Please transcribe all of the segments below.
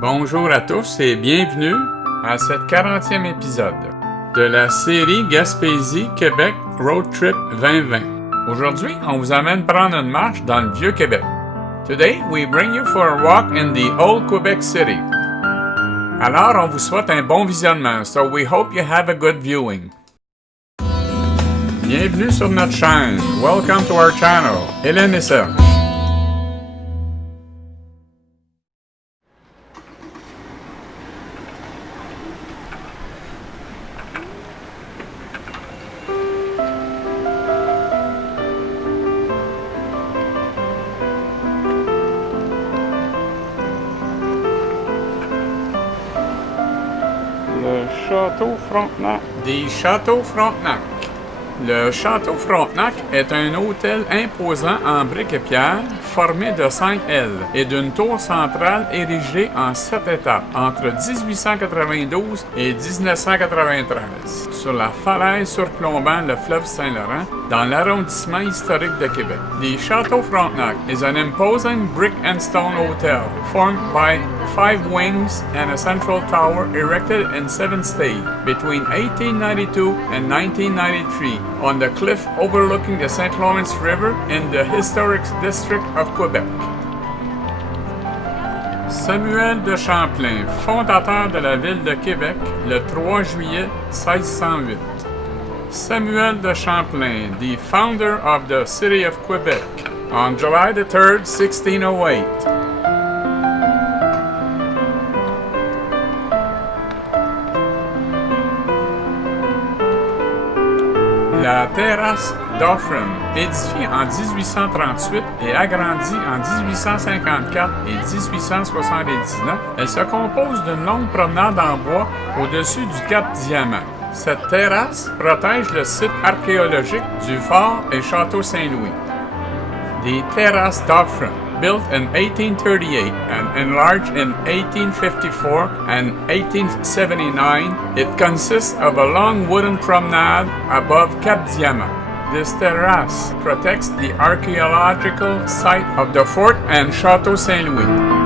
Bonjour à tous et bienvenue à cette 40e épisode de la série Gaspésie-Québec Road Trip 2020. Aujourd'hui, on vous amène prendre une marche dans le vieux Québec. Today, we bring you for a walk in the old Quebec City. Alors, on vous souhaite un bon visionnement, so we hope you have a good viewing. Bienvenue sur notre chaîne. Welcome to our channel. Hélène et Serge. Le Château Frontenac. Des Châteaux Frontenac. Le Château Frontenac est un hôtel imposant en briques et pierres, formé de 5 ailes et d'une tour centrale érigée en 7 étapes entre 1892 et 1993, sur la falaise surplombant le fleuve Saint-Laurent, dans l'arrondissement historique de Québec. The Château Frontenac is an imposing brick and stone hotel formed by 5 wings and a central tower erected in 7 stages between 1892 and 1993 on the cliff overlooking the St. Lawrence River in the historic district of Quebec. Samuel de Champlain, fondateur de la ville de Québec le 3 juillet 1608. Samuel de Champlain, the founder of the city of Quebec, on July the 3rd, 1608. La terrasse Dufferin, édifiée en 1838 et agrandie en 1854 et 1879, elle se compose d'une longue promenade en bois au-dessus du Cap Diamant. Cette terrasse protège le site archéologique du fort et Château Saint-Louis. The Terrace Dufferin, built in 1838 and enlarged in 1854 and 1879, it consists of a long wooden promenade above Cap Diamant. This terrace protects the archaeological site of the fort and Château Saint-Louis.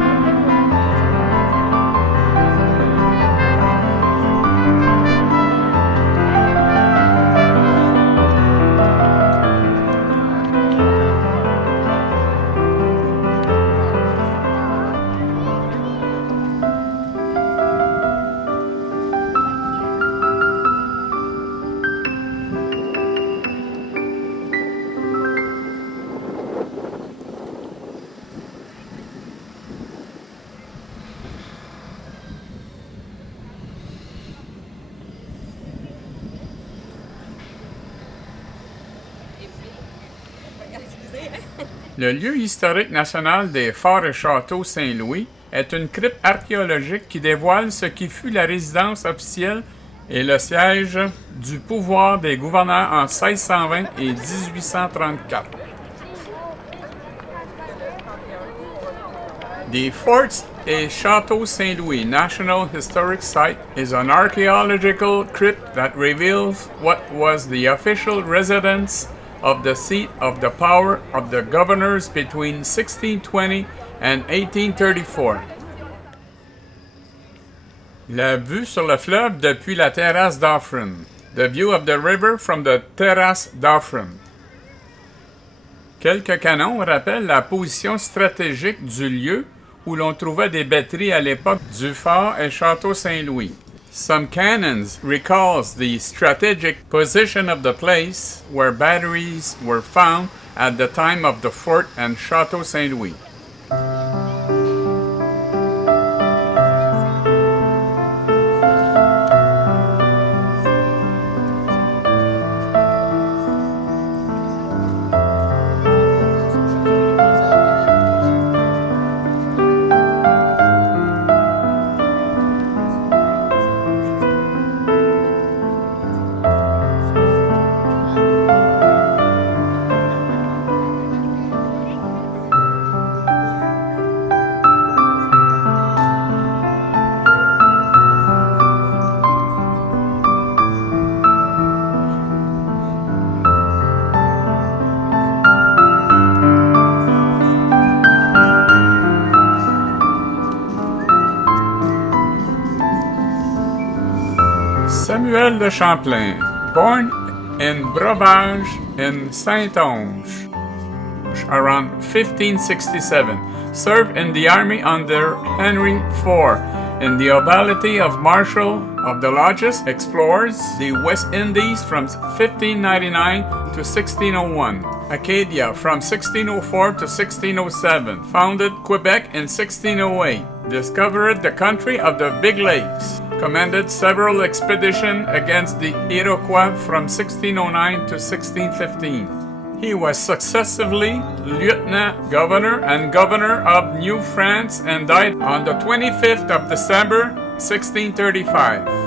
Le lieu historique national des forts et châteaux Saint-Louis est une crypte archéologique qui dévoile ce qui fut la résidence officielle et le siège du pouvoir des gouverneurs en 1620 et 1834. The Forts et Château Saint-Louis National Historic Site is an archaeological crypt that reveals what was the official residence of the seat of the power of the governors between 1620 and 1834. La vue sur le fleuve depuis la terrasse Dufferin. The view of the river from the terrace Dufferin. Quelques canons rappellent la position stratégique du lieu où l'on trouvait des batteries à l'époque du fort et Château Saint-Louis. Some cannons recalls the strategic position of the place where batteries were found at the time of the fort and Château Saint-Louis. Samuel de Champlain, born in Breuvage in Sainte-Anne, around 1567, served in the army under Henry IV in the ability of Marshal of the Lodges, explores the West Indies from 1599 to 1601, Acadia from 1604 to 1607, founded Quebec in 1608, discovered the country of the Big Lakes, commanded several expeditions against the Iroquois from 1609 to 1615. He was successively Lieutenant Governor and Governor of New France and died on the 25th of December, 1635.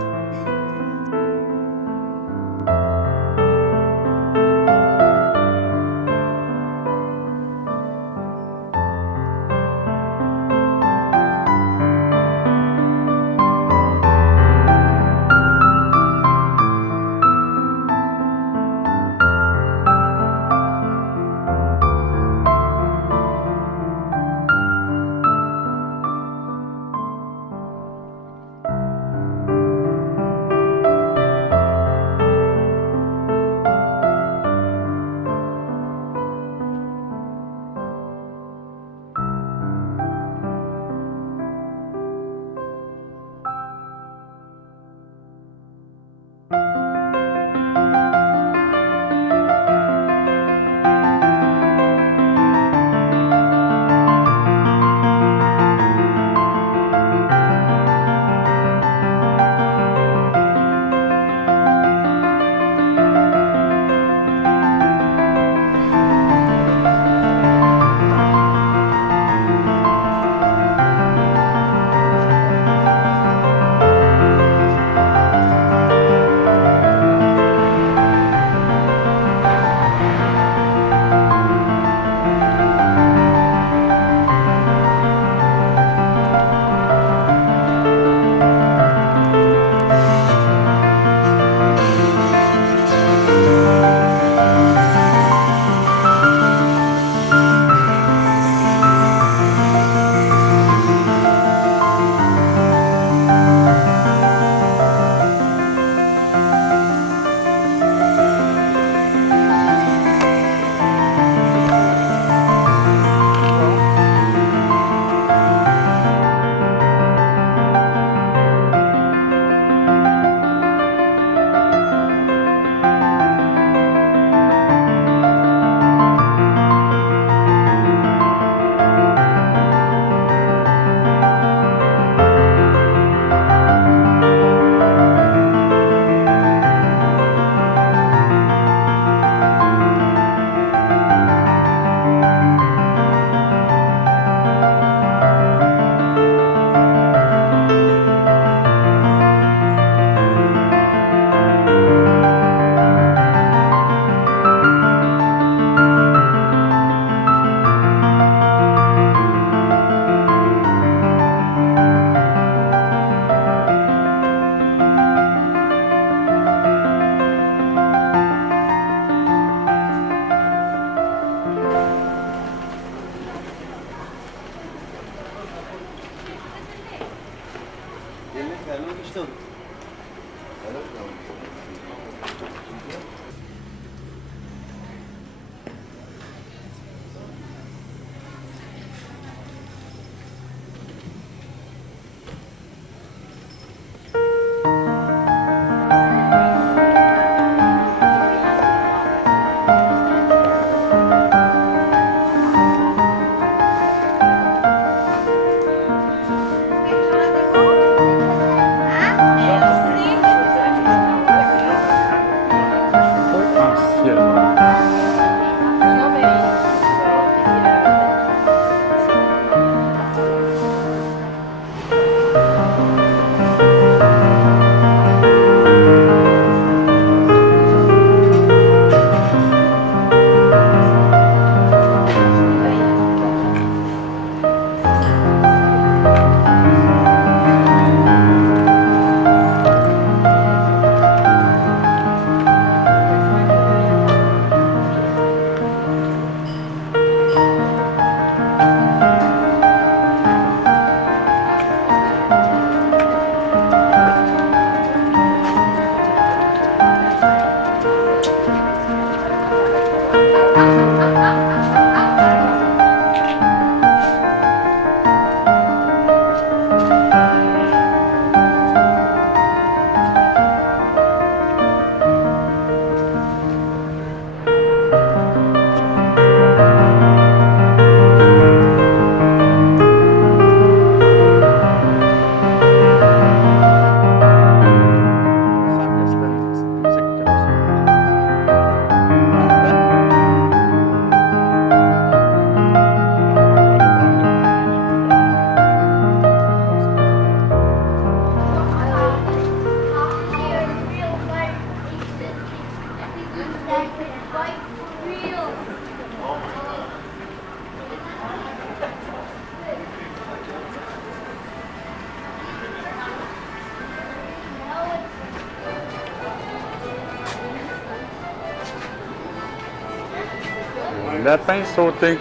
Lapin sauté.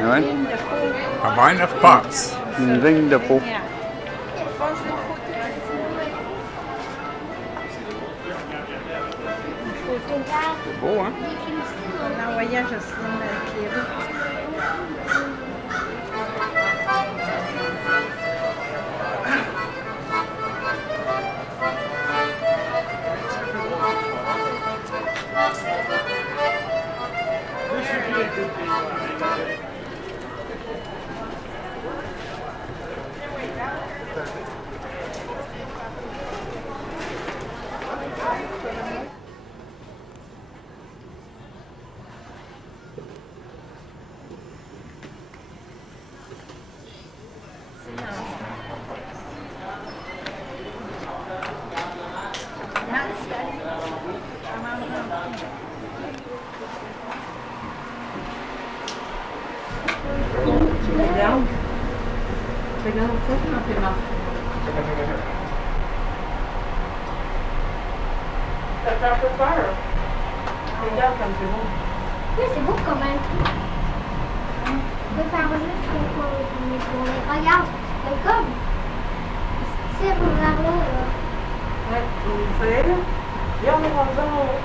Ouais. A vine of pots. Une vigne de pot. C'est beau, hein? On envoyait à Jocelyne Pierrot. Regarde ça, on fait marcher. Ça fait un peu peur. Regarde comme c'est beau. Oui, c'est beau quand même. On peut faire juste pour les... Regarde, le comme. C'est vers là. Ouais, on fait. Et on est rendu en haut.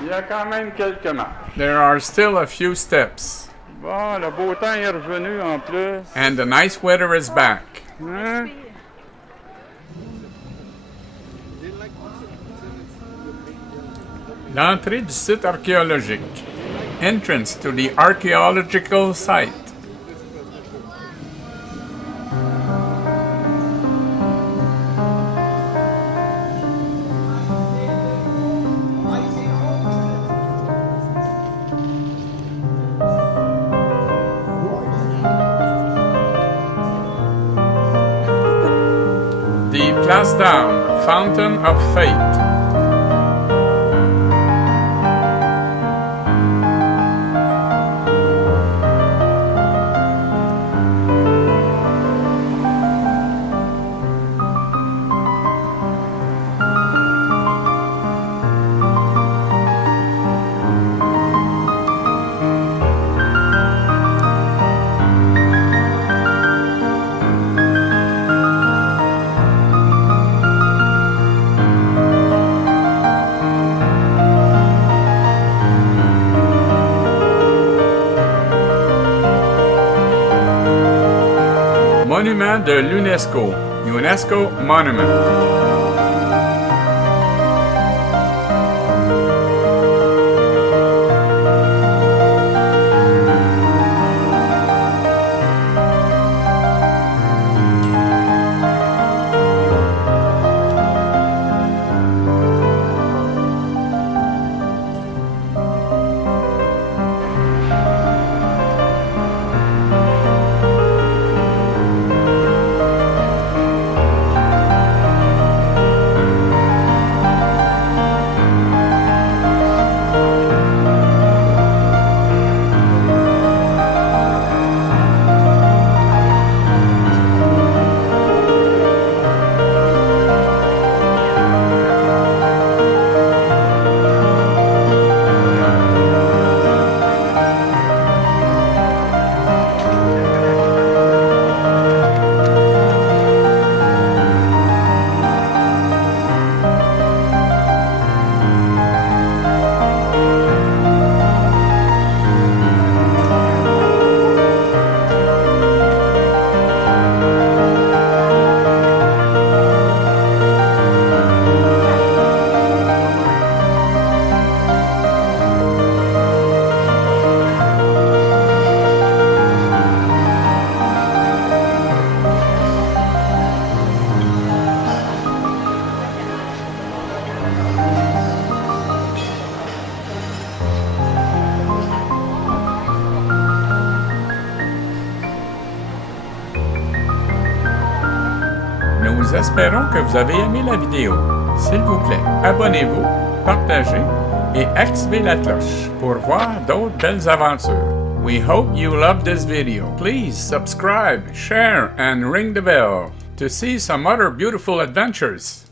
Il y a quand même quelques marches. There are still a few steps. Bon, le beau temps est revenu en plus. And the nice weather is back. Hein? L'entrée du site archéologique. Entrance to the archaeological site. The Place d'Armes, Fountain of Faith. Monument de l'UNESCO. UNESCO Monument. Nous espérons que vous avez aimé la vidéo. S'il vous plaît, abonnez-vous, partagez et activez la cloche pour voir d'autres belles aventures. We hope you loved this video. Please subscribe, share, and ring the bell to see some other beautiful adventures.